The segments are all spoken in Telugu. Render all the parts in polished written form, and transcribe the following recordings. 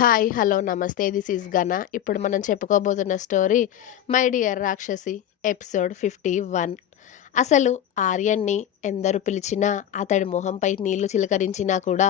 హాయ్! హలో! నమస్తే. దిస్ ఈజ్ గన. ఇప్పుడు మనం చెప్పుకోబోతున్న స్టోరీ 'మై డియర్ రాక్షసి' ఎపిసోడ్ 51. అసలు ఆర్యన్‌ని ఎందరు పిలిచినా, అతడి మొహంపై నీళ్లు చిలకరించినా కూడా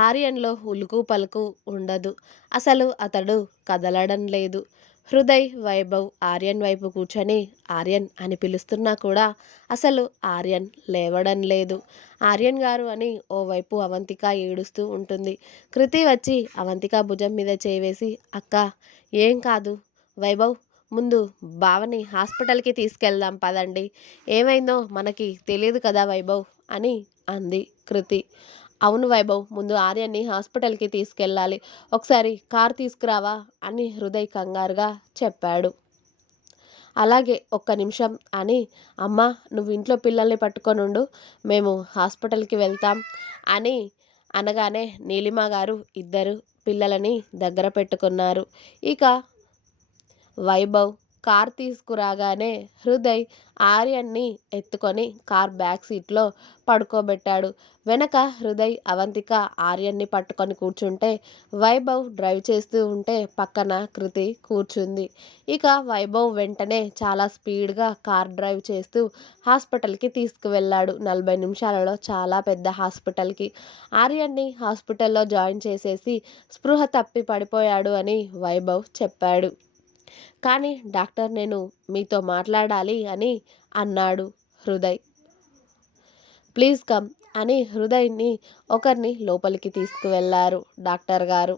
ఆర్యన్‌లో ఉలుకు పలుకు ఉండదు. అసలు అతడు కదలడం లేదు. హృదయ్, వైభవ్ ఆర్యన్ వైపు కూర్చొని ఆర్యన్ అని పిలుస్తున్నా కూడా అసలు ఆర్యన్ లేవడం లేదు. ఆర్యన్ గారు అని ఓవైపు అవంతిక ఏడుస్తూ ఉంటుంది. కృతి వచ్చి అవంతిక భుజం మీద చేయి వేసి, అక్కా ఏం కాదు, వైభవ్ ముందు బావని హాస్పిటల్‌కి తీసుకెళ్దాం పదండి. ఏమైందో మనకి తెలీదు కదా వైభవ్ అని అంది కృతి. అవును వైభవ్, ముందు ఆర్యన్ని హాస్పిటల్‌కి తీసుకెళ్ళాలి. ఒకసారి కారు తీసుకురావా అని హృదయ్ కంగారుగా చెప్పాడు. అలాగే ఒక్క నిమిషం అని, అమ్మా నువ్వు ఇంట్లో పిల్లల్ని పట్టుకొనుండు, మేము హాస్పిటల్‌కి వెళ్తాం అని అనగానే నీలిమ గారు ఇద్దరు పిల్లలని దగ్గర పెట్టుకున్నారు. ఇక వైభవ్ కార్ తీసుకురాగానే హృదయ్ ఆర్యన్ని ఎత్తుకొని కార్ బ్యాక్ సీట్లో పడుకోబెట్టాడు. వెనక హృదయ్, అవంతిక ఆర్యన్ని పట్టుకొని కూర్చుంటే వైభవ్ డ్రైవ్ చేస్తూ ఉంటే పక్కన కృతి కూర్చుంది. ఇక వైభవ్ వెంటనే చాలా స్పీడ్గా కార్ డ్రైవ్ చేస్తూ హాస్పిటల్కి తీసుకువెళ్ళాడు. 40 నిమిషాలలో చాలా పెద్ద హాస్పిటల్కి ఆర్యన్ని హాస్పిటల్లో జాయిన్ చేసేసి స్పృహ తప్పి పడిపోయాడు అని వైభవ్ చెప్పాడు. కానీ డాక్టర్ నేను మీతో మాట్లాడాలి అని అన్నాడు హృదయ్. ప్లీజ్ కమ్ అని హృదయ్‌ని ఒకరిని లోపలికి తీసుకువెళ్లారు డాక్టర్ గారు.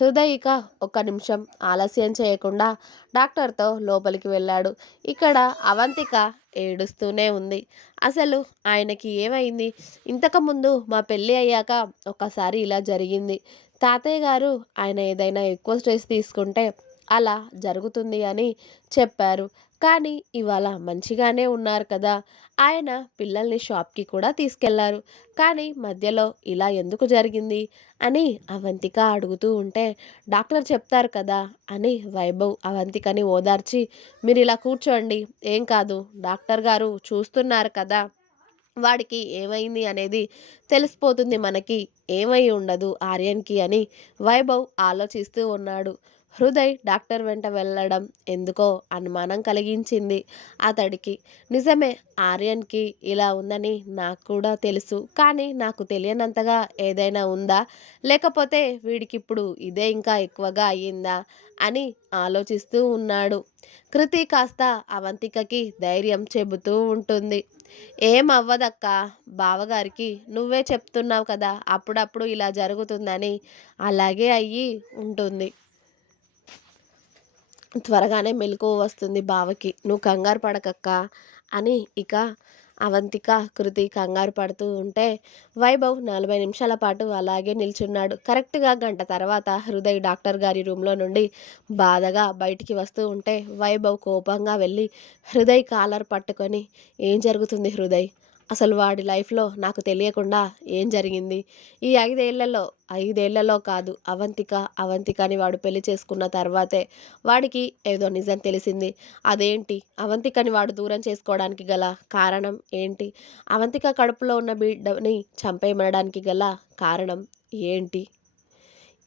హృదయ్ ఇక ఒక్క నిమిషం ఆలస్యం చేయకుండా డాక్టర్‌తో లోపలికి వెళ్ళాడు. ఇక్కడ అవంతిక ఏడుస్తూనే ఉంది. అసలు ఆయనకి ఏమైంది? ఇంతకుముందు మా పెళ్ళి అయ్యాక ఒకసారి ఇలా జరిగింది. తాతయ్య గారు ఆయన ఏదైనా ఎక్కువ స్ట్రెస్ తీసుకుంటే అలా జరుగుతుంది అని చెప్పారు. కానీ ఇవాళ మంచిగానే ఉన్నారు కదా! ఆయన పిల్లల్ని షాప్‌కి కూడా తీసుకెళ్లారు. కానీ మధ్యలో ఇలా ఎందుకు జరిగింది అని అవంతిక అడుగుతూ ఉంటే, డాక్టర్ చెప్తారు కదా అని వైభవ్ అవంతికని ఓదార్చి, మీరిలా కూర్చోండి, ఏం కాదు, డాక్టర్ గారు చూస్తున్నారు కదా, వాడికి ఏమైంది అనేది తెలిసిపోతుంది మనకి, ఏమై ఉండదు ఆర్యన్‌కి అని వైభవ్ ఆలోచిస్తూ ఉన్నాడు. హృదయ్ డాక్టర్ వెంట వెళ్ళడం ఎందుకో అనుమానం కలిగించింది అతడికి. నిజమే, ఆర్యన్‌కి ఇలా ఉందని నాకు కూడా తెలుసు. కానీ నాకు తెలియనంతగా ఏదైనా ఉందా? లేకపోతే వీడికిప్పుడు ఇదే ఇంకా ఎక్కువగా అయ్యిందా అని ఆలోచిస్తూ ఉన్నాడు. కృతి కాస్త అవంతికకి ధైర్యం చెబుతూ ఉంటుంది. ఏం అవ్వదక్కా, బావగారికి నువ్వే చెప్తున్నావు కదా అప్పుడప్పుడు ఇలా జరుగుతుందని. అలాగే అయ్యి ఉంటుంది. త్వరగానే మెలకువ వస్తుంది బావకి. నువ్వు కంగారు పడకక్కా అని ఇక అవంతిక, కృతి కంగారు పడుతూ ఉంటే వైభవ్ 40 నిమిషాల పాటు అలాగే నిల్చున్నాడు. కరెక్ట్‌గా గంట తర్వాత హృదయ్ డాక్టర్ గారి రూమ్‌లో నుండి బాధగా బయటికి వస్తూ ఉంటే వైభవ్ కోపంగా వెళ్ళి హృదయ్ కాలర్ పట్టుకొని, ఏం జరుగుతుంది హృదయ్? అసలు వాడి లైఫ్‌లో నాకు తెలియకుండా ఏం జరిగింది? ఈ 5 ఏళ్లలో కాదు, అవంతికని వాడు పెళ్లి చేసుకున్న తర్వాతే వాడికి ఏదో నిజం తెలిసింది. అదేంటి? అవంతికని వాడు దూరం చేసుకోవడానికి గల కారణం ఏంటి? అవంతిక కడుపులో ఉన్న బిడ్డని చంపేయమనడానికి గల కారణం ఏంటి?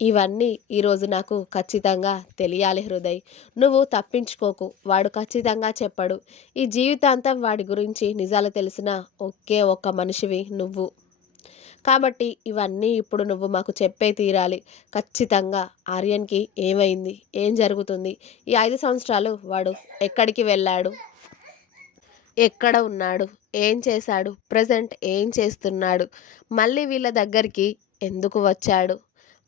ఇవన్నీ ఈరోజు నాకు ఖచ్చితంగా తెలియాలి హృదయ్. నువ్వు తప్పించుకోకు. వాడు ఖచ్చితంగా చెప్పడు. ఈ జీవితాంతం వాడి గురించి నిజాలు తెలిసిన ఒకే ఒక్క మనిషివి నువ్వు. కాబట్టి ఇవన్నీ ఇప్పుడు నువ్వు మాకు చెప్పే తీరాలి. ఖచ్చితంగా ఆర్యన్‌కి ఏమైంది? ఏం జరుగుతుంది? ఈ 5 సంవత్సరాలు వాడు ఎక్కడికి వెళ్ళాడు? ఎక్కడ ఉన్నాడు? ఏం చేశాడు? ప్రెజెంట్ ఏం చేస్తున్నాడు? మళ్ళీ వీళ్ళ దగ్గరికి ఎందుకు వచ్చాడు?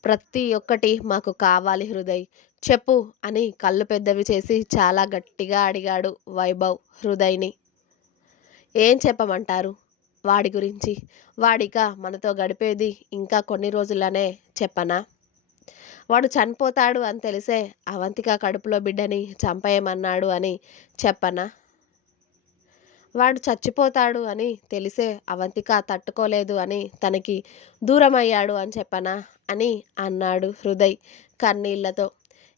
ప్రతి ఒక్కటి మాకు కావాలి హృదయ్. చెప్పు అని కళ్ళు పెద్దవి చేసి చాలా గట్టిగా అడిగాడు వైభవ్ హృదయ్‌ని. ఏం చెప్పమంటారు వాడి గురించి? వాడిక మనతో గడిపేది ఇంకా కొన్ని రోజులనే చెప్పనా? వాడు చనిపోతాడు అని తెలిసే అవంతిక కడుపులో బిడ్డని చంపేయమన్నాడు అని చెప్పనా? వాడు చచ్చిపోతాడు అని తెలిసే అవంతిక తట్టుకోలేదు అని తనకి దూరమయ్యాడు అని చెప్పనా అని అన్నాడు హృదయ్ కన్నీళ్లతో.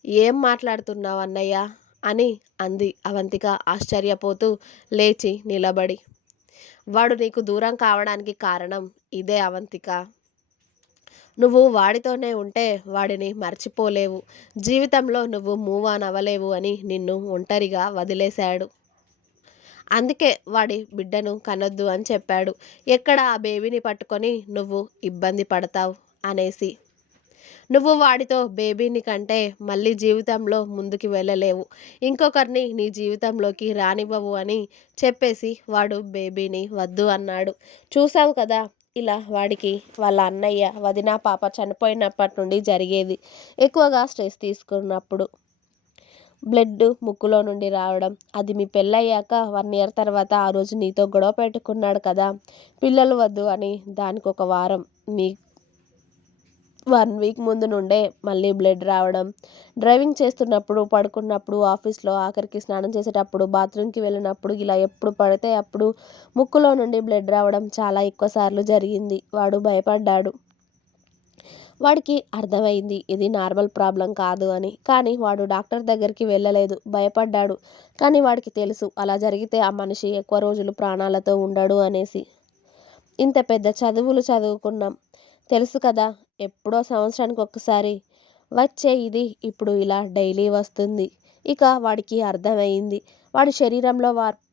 ఏం మాట్లాడుతున్నావు అన్నయ్య అని అంది అవంతిక ఆశ్చర్యపోతూ లేచి నిలబడి. వాడు నీకు దూరం కావడానికి కారణం ఇదే అవంతిక. నువ్వు వాడితోనే ఉంటే వాడిని మర్చిపోలేవు. జీవితంలో నువ్వు మూవ్ ఆన్ అవ్వలేవు అని నిన్ను ఒంటరిగా వదిలేశాడు. అందుకే వాడి బిడ్డను కనొద్దు అని చెప్పాడు. ఎక్కడ ఆ బేబీని పట్టుకొని నువ్వు ఇబ్బంది పడతావు అనేసి. నువ్వు వాడితో బేబీని కంటే మళ్ళీ జీవితంలో ముందుకు వెళ్ళలేవు. ఇంకొకరిని నీ జీవితంలోకి రానివ్వవు అని చెప్పేసి వాడు బేబీని వద్దు అన్నాడు. చూసావు కదా! ఇలా వాడికి వాళ్ళ అన్నయ్య, వదిన, పాప చనిపోయినప్పటి నుండి జరిగేది. ఎక్కువగా స్ట్రెస్ తీసుకున్నప్పుడు బ్లడ్ ముక్కులో నుండి రావడం. అది మీ పెళ్ళయ్యాక 1 ఇయర్ తర్వాత ఆ రోజు నీతో గొడవ పెట్టుకున్నాడు కదా! పిల్లలు వద్దు అని దానికొక వారం మీ 1 వీక్ ముందు నుండే మళ్ళీ బ్లడ్ రావడం. డ్రైవింగ్ చేస్తున్నప్పుడు, పడుకున్నప్పుడు, ఆఫీస్‌లో, ఆఖరికి స్నానం చేసేటప్పుడు, బాత్రూమ్‌కి వెళ్ళినప్పుడు ఇలా ఎప్పుడు పడితే అప్పుడు ముక్కులో నుండి బ్లడ్ రావడం చాలా ఎక్కువ సార్లు జరిగింది. వాడు భయపడ్డాడు. వాడికి అర్థమైంది ఇది నార్మల్ ప్రాబ్లమ్ కాదు అని. కానీ వాడు డాక్టర్ దగ్గరికి వెళ్ళలేదు. భయపడ్డాడు. కానీ వాడికి తెలుసు అలా జరిగితే ఆ మనిషి ఎక్కువ రోజులు ప్రాణాలతో ఉండడు అనేసి. ఇంత పెద్ద చదువులు చదువుకున్నాం. తెలుసు కదా! ఎప్పుడో సంవత్సరానికి ఒక్కసారి వచ్చే ఇది ఇప్పుడు ఇలా డైలీ వస్తుంది. ఇక వాడికి అర్థమయింది. వాడి శరీరంలో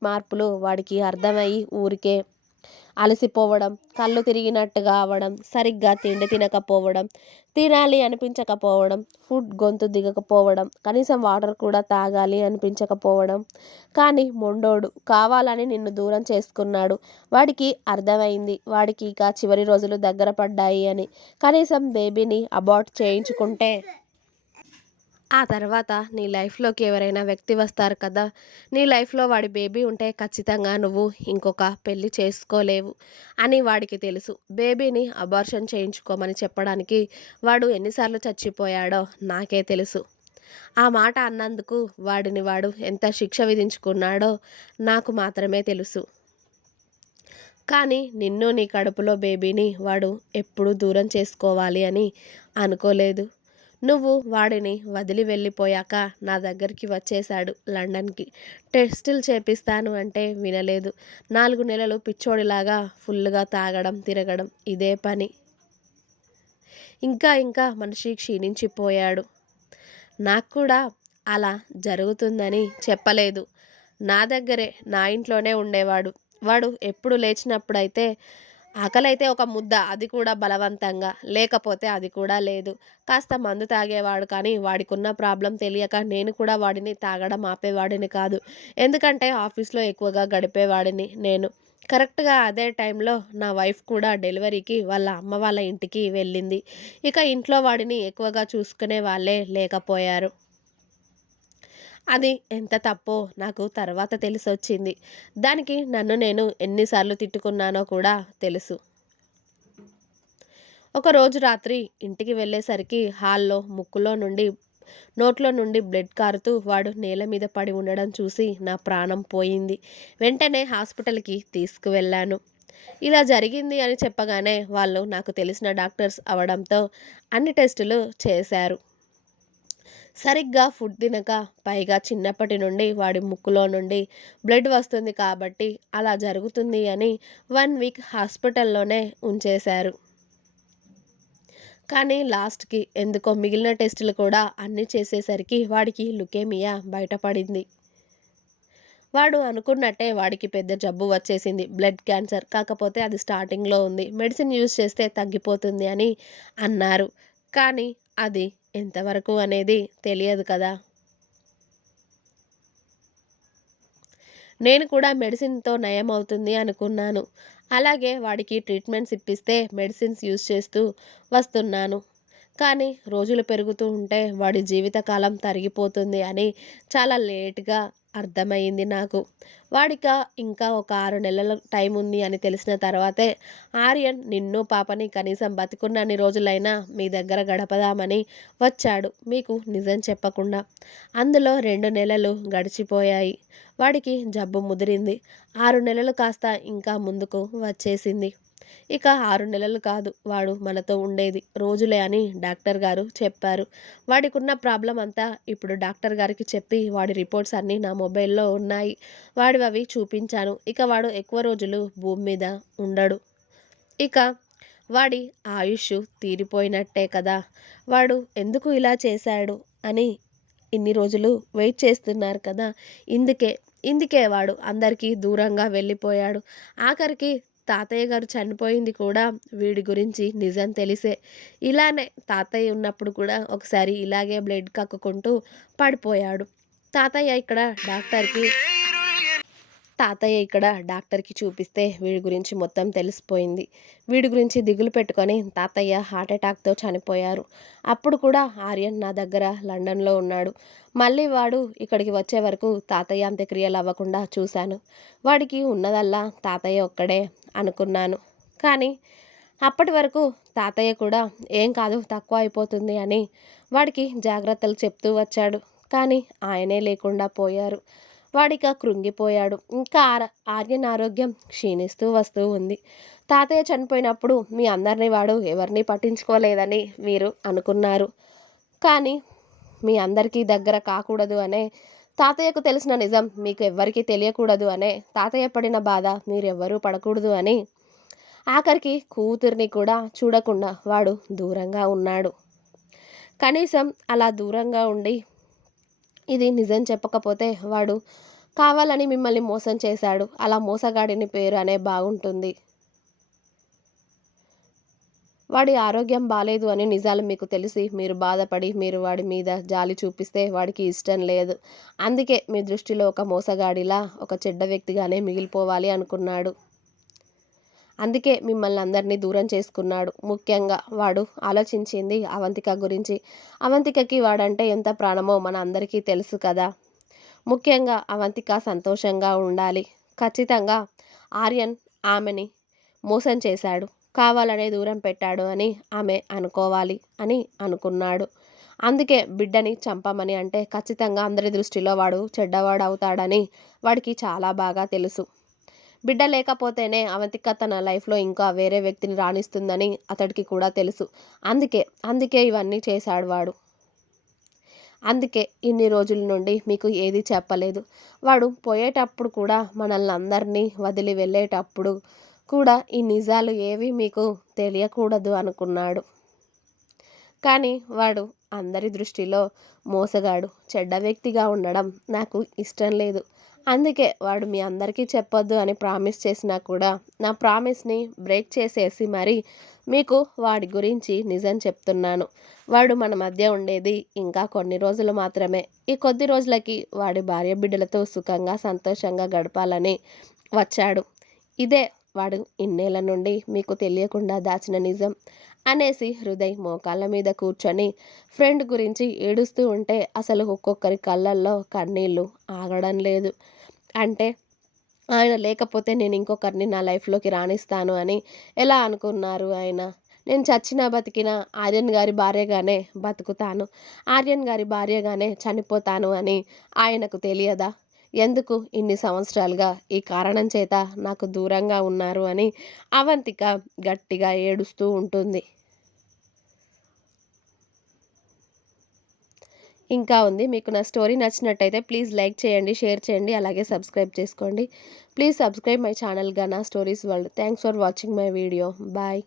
మార్పులు వాడికి అర్థమయ్యి ఊరికే అలసిపోవడం, కళ్ళు తిరిగినట్టుగా అవ్వడం, సరిగ్గా తిండి తినకపోవడం, తినాలి అనిపించకపోవడం, ఫుడ్ గొంతు దిగకపోవడం, కనీసం వాటర్ కూడా తాగాలి అనిపించకపోవడం. కానీ మొండోడు కావాలని నిన్ను దూరం చేసుకున్నాడు. వాడికి అర్థమైంది. వాడికి ఇక చివరి రోజులు దగ్గర పడ్డాయి అని. కనీసం బేబీని అబార్ట్ చేయించుకుంటే ఆ తర్వాత నీ లైఫ్‌లోకి ఎవరైనా వ్యక్తి వస్తారు కదా! నీ లైఫ్‌లో వాడి బేబీ ఉంటే ఖచ్చితంగా నువ్వు ఇంకొక పెళ్లి చేసుకోలేవు అని వాడికి తెలుసు. బేబీని అబార్షన్ చేయించుకోమని చెప్పడానికి వాడు ఎన్నిసార్లు చచ్చిపోయాడో నాకే తెలుసు. ఆ మాట అన్నందుకు వాడిని వాడు ఎంత శిక్ష విధించుకున్నాడో నాకు మాత్రమే తెలుసు. కానీ నిన్ను, నీ కడుపులో బేబీని వాడు ఎప్పుడూ దూరం చేసుకోవాలి అని అనుకోలేదు. నువ్వు వాడిని వదిలి వెళ్ళిపోయాక నా దగ్గరికి వచ్చేశాడు లండన్‌కి. టెస్టులు చేపిస్తాను అంటే వినలేదు. 4 నెలలు పిచ్చోడిలాగా ఫుల్లుగా తాగడం, తిరగడం ఇదే పని. ఇంకా ఇంకా మనిషి క్షీణించిపోయాడు. నాకు కూడా అలా జరుగుతుందని చెప్పలేదు. నా దగ్గరే, నా ఇంట్లోనే ఉండేవాడు. వాడు ఎప్పుడు లేచినప్పుడైతే ఆకలైతే ఒక ముద్ద, అది కూడా బలవంతంగా, లేకపోతే అది కూడా లేదు. కాస్త మందు తాగేవాడు కానీ వాడికున్న ప్రాబ్లమ్ తెలియక నేను కూడా వాడిని తాగడం ఆపేవాడిని కాదు. ఎందుకంటే ఆఫీస్‌లో ఎక్కువగా గడిపేవాడిని నేను. కరెక్ట్‌గా అదే టైంలో నా వైఫ్ కూడా డెలివరీకి వాళ్ళ అమ్మ వాళ్ళ ఇంటికి వెళ్ళింది. ఇక ఇంట్లో వాడిని ఎక్కువగా చూసుకునే వాళ్ళే లేకపోయారు. అది ఎంత తప్పో నాకు తర్వాత తెలిసొచ్చింది. దానికి నన్ను నేను ఎన్ని సార్లు తిట్టుకున్నానో కూడా తెలుసు. ఒకరోజు రాత్రి ఇంటికి వెళ్ళేసరికి హాల్‌లో ముక్కులో నుండి, నోట్లో నుండి బ్లడ్ కారుతూ వాడు నేల మీద పడి ఉండడం చూసి నా ప్రాణం పోయింది. వెంటనే హాస్పిటల్‌కి తీసుకువెళ్ళాను. ఇలా జరిగింది అని చెప్పగానే వాళ్ళు నాకు తెలిసిన డాక్టర్స్ అవడంతో అన్ని టెస్టులు చేశారు. సరిగ్గా ఫుడ్ తినక, పైగా చిన్నప్పటి నుండి వాడి ముక్కులో నుండి బ్లడ్ వస్తుంది కాబట్టి అలా జరుగుతుంది అని 1 వీక్ హాస్పిటల్‌లోనే ఉంచేశారు. కానీ లాస్ట్‌కి ఎందుకో మిగిలిన టెస్టులు కూడా అన్నీ చేసేసరికి వాడికి లుకేమియా బయటపడింది. వాడు అనుకున్నట్టే వాడికి పెద్ద జబ్బు వచ్చేసింది. Blood cancer. కాకపోతే అది స్టార్టింగ్‌లో ఉంది. మెడిసిన్ యూజ్ చేస్తే తగ్గిపోతుంది అని అన్నారు. కానీ అది ఎంతవరకు అనేది తెలియదు కదా! నేను కూడా మెడిసిన్‌తో నయమవుతుంది అనుకున్నాను. అలాగే వాడికి ట్రీట్మెంట్స్ ఇప్పిస్తే మెడిసిన్స్ యూజ్ చేస్తూ వస్తున్నాను. కానీ రోజులు పెరుగుతూ ఉంటే వాడి జీవితకాలం తరిగిపోతుంది అని చాలా లేట్‌గా అర్థమయింది నాకు. వాడిక ఇంకా ఒక 6 నెలల టైం ఉంది అని తెలిసిన తర్వాతే ఆర్యన్ నిన్ను, పాపని కనీసం బతికున్నన్ని రోజులైనా మీ దగ్గర గడపదామని వచ్చాడు. మీకు నిజం చెప్పకుండా. అందులో 2 నెలలు గడిచిపోయాయి. వాడికి జబ్బు ముదిరింది. 6 నెలలు కాస్త ఇంకా ముందుకు వచ్చేసింది. ఇక 6 నెలలు కాదు వాడు మనతో ఉండేది రోజులే అని డాక్టర్ గారు చెప్పారు. వాడికున్న ప్రాబ్లమ్ అంతా ఇప్పుడు డాక్టర్ గారికి చెప్పి వాడి రిపోర్ట్స్ అన్నీ నా మొబైల్‌లో ఉన్నాయి. వాడివవి చూపించాను. ఇక వాడు ఎక్కువ రోజులు భూమి మీద ఉండడు. ఇక వాడి ఆయుష్ తీరిపోయినట్టే కదా! వాడు ఎందుకు ఇలా చేశాడు అని ఇన్ని రోజులు వెయిట్ చేస్తున్నారు కదా! ఇందుకే, ఇందుకే వాడు అందరికీ దూరంగా వెళ్ళిపోయాడు. ఆఖరికి తాతయ్య గారు చనిపోయింది కూడా వీడి గురించి నిజం తెలిసే. ఇలానే తాతయ్య ఉన్నప్పుడు కూడా ఒకసారి ఇలాగే బ్లడ్ కక్కుకుంటూ పడిపోయాడు. తాతయ్య ఇక్కడ డాక్టర్‌కి డాక్టర్‌కి చూపిస్తే వీడి గురించి మొత్తం తెలిసిపోయింది. వీడి గురించి దిగులు పెట్టుకొని తాతయ్య హార్ట్ అటాక్‌తో చనిపోయారు. అప్పుడు కూడా ఆర్యన్ నా దగ్గర లండన్‌లో ఉన్నాడు. మళ్ళీ వాడు ఇక్కడికి వచ్చే వరకు తాతయ్య అంత్యక్రియలు అవ్వకుండా చూశాను. వాడికి ఉన్నదల్లా తాతయ్య ఒక్కడే అనుకున్నాను. కానీ అప్పటి వరకు తాతయ్య కూడా ఏం కాదు, తక్కువ అయిపోతుంది అని వాడికి జాగ్రత్తలు చెప్తూ వచ్చాడు. కానీ ఆయనే లేకుండా పోయారు. వాడిక కృంగిపోయాడు. ఇంకా ఆర్యన్ ఆరోగ్యం క్షీణిస్తూ వస్తూ ఉంది. తాతయ్య చనిపోయినప్పుడు మీ అందరిని వాడు ఎవరిని పట్టించుకోలేదని మీరు అనుకున్నారు. కానీ మీ అందరికీ దగ్గర కాకూడదు అనే తాతయ్యకు తెలిసిన నిజం మీకు ఎవ్వరికీ తెలియకూడదు అనే తాతయ్య పడిన బాధ మీరెవ్వరూ పడకూడదు అని ఆఖరికి కూతుర్ని కూడా చూడకుండా వాడు దూరంగా ఉన్నాడు. కనీసం అలా దూరంగా ఉండి ఇది నిజం చెప్పకపోతే వాడు కావాలని మిమ్మల్ని మోసం చేశాడు, అలా మోసగాడిని పేరు అనే బాగుంటుంది. వాడి ఆరోగ్యం బాలేదు అని నిజాలు మీకు తెలిసి మీరు బాధపడి మీరు వాడి మీద జాలి చూపిస్తే వాడికి ఇష్టం లేదు. అందుకే మీ దృష్టిలో ఒక మోసగాడిలా, ఒక చెడ్డ వ్యక్తిగానే మిగిలిపోవాలి అనుకున్నాడు. అందుకే మిమ్మల్ని అందరినీ దూరం చేసుకున్నాడు. ముఖ్యంగా వాడు ఆలోచించింది అవంతిక గురించి. అవంతికకి వాడంటే ఎంత ప్రాణమో మన అందరికీ తెలుసు కదా! ముఖ్యంగా అవంతిక సంతోషంగా ఉండాలి. ఖచ్చితంగా ఆర్యన్ ఆమెని మోసం చేశాడు, కావాలనే దూరం పెట్టాడు అని ఆమె అనుకోవాలి అని అనుకున్నాడు. అందుకే బిడ్డని చంపమని అంటే ఖచ్చితంగా అందరి దృష్టిలో వాడు చెడ్డవాడు అవుతాడని వాడికి చాలా బాగా తెలుసు. బిడ్డ లేకపోతేనే అవంతిక తన లైఫ్లో ఇంకా వేరే వ్యక్తిని రాణిస్తుందని అతడికి కూడా తెలుసు. అందుకే ఇవన్నీ చేశాడు వాడు. అందుకే ఇన్ని రోజుల నుండి మీకు ఏది చెప్పలేదు. వాడు పోయేటప్పుడు కూడా మనల్ని అందరినీ వదిలి వెళ్ళేటప్పుడు కూడా ఈ నిజాలు ఏవి మీకు తెలియకూడదు అనుకున్నాడు. కానీ వాడు అందరి దృష్టిలో మోసగాడు, చెడ్డ వ్యక్తిగా ఉండడం నాకు ఇష్టం లేదు. అందుకే వాడు మీ అందరికీ చెప్పొద్దు అని ప్రామిస్ చేసినా కూడా నా ప్రామిస్ని బ్రేక్ చేసేసి మరి మీకు వాడి గురించి నిజం చెప్తున్నాను. వాడు మన మధ్య ఉండేది ఇంకా కొన్ని రోజులు మాత్రమే. ఈ కొద్ది రోజులకి వాడి భార్య బిడ్డలతో సుఖంగా సంతోషంగా గడపాలని వచ్చాడు. ఇదే వాడు ఇన్నేళ్ల నుండి మీకు తెలియకుండా దాచిన నిజం అనేసి హృదయ్ మోకాళ్ళ మీద కూర్చొని ఫ్రెండ్ గురించి ఏడుస్తూ ఉంటే అసలు ఒక్కొక్కరి కళ్ళల్లో కన్నీళ్ళు ఆగడం లేదు. అంటే ఆయన లేకపోతే నేను ఇంకొకరిని నా లైఫ్లోకి రాణిస్తాను అని ఎలా అనుకున్నారు ఆయన? నేను చచ్చినా బతికినా ఆర్యన్ గారి భార్యగానే బతుకుతాను, ఆర్యన్ గారి భార్యగానే చనిపోతాను అని ఆయనకు తెలియదా? ఎందుకు ఇన్ని సంవత్సరాలుగా ఈ కారణం చేత నాకు దూరంగా ఉన్నారు అని అవంతిక గట్టిగా ఏడుస్తూ ఉంటుంది. ఇంకా ఉంది. మీకు నా స్టోరీ నచ్చినట్టయితే ప్లీజ్ లైక్ చేయండి, షేర్ చేయండి, అలాగే సబ్స్క్రైబ్ చేసుకోండి. Please subscribe my channel Gana stories world. Thanks for watching my video. Bye.